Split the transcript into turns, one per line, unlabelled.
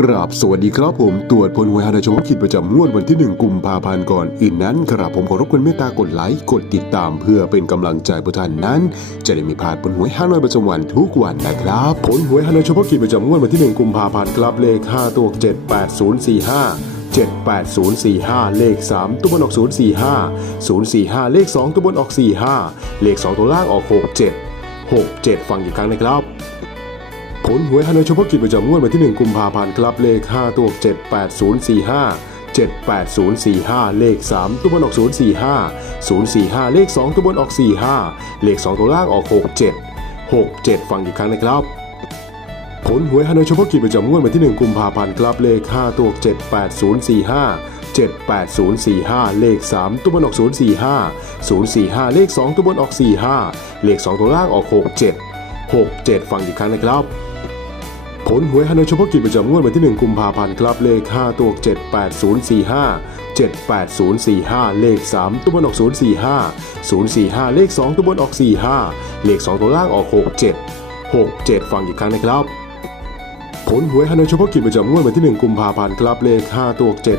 กราบสวัสดีครับผมตรวจผลหวยฮานาเฉพกิจประจำงวดวันที่ 1กุมภาพันธ์ก่อนอื่นนั้นกราบผมขอรบกวนเมตตากดไลค์กดติดตามเพื่อเป็นกำลังใจผู้ท่านนั้น จะได้ไม่พลาดผลหวยฮานอยประจำวันทุกวันนะครับ ผลหวยฮานอยเฉพกิจประจำงวดวันที่ 1กุมภาพันธ์ครับเลข 5 ตัว 78045 78045 เลข 3 ตัวบนออก 045 045 เลข 2 ตัวบนออก 45 เลข 2 ตัวล่างออก 67 67 ฟังอีกครั้งนะครับ ผลหวยฮานอยเฉพาะกิจประจำงวดวันที่ 1 กุมภาพันธ์ครับเลข 5 ตัว 78045 78045 เลข 3 ตัวบนออก 045 045 เลข 2 ตัวบนออก 45 เลข 2 ตัวล่างออก 67 67 ฟังอีกครั้งนะครับผลหวยฮานอยเฉพาะกิจประจำงวดวันที่ 1 กุมภาพันธ์ครับเลข 5 ตัว 78045 78045 เลข 3 ตัวบนออก 045 045 เลข 2 ตัวบนออก 45 เลข 2 ตัวล่างออก 67 67 ฟังอีกครั้งนะครับ ผลหวยฮานอยเฉพาะกิจประจำงวดวันที่ 1 กุมภาพันธ์ครับ เลข 5 ตัว 78045 78045 เลข 3 ตัวบนออก 045 045 เลข 2 ตัวบนออก 45 เลข 2 ตัวล่างออก 67 67 ฟังอีกครั้งนะครับ ผลหวยฮานอยเฉพาะกิจประจำงวดวันที่ 1 กุมภาพันธ์ครับ เลข 5 ตัว 7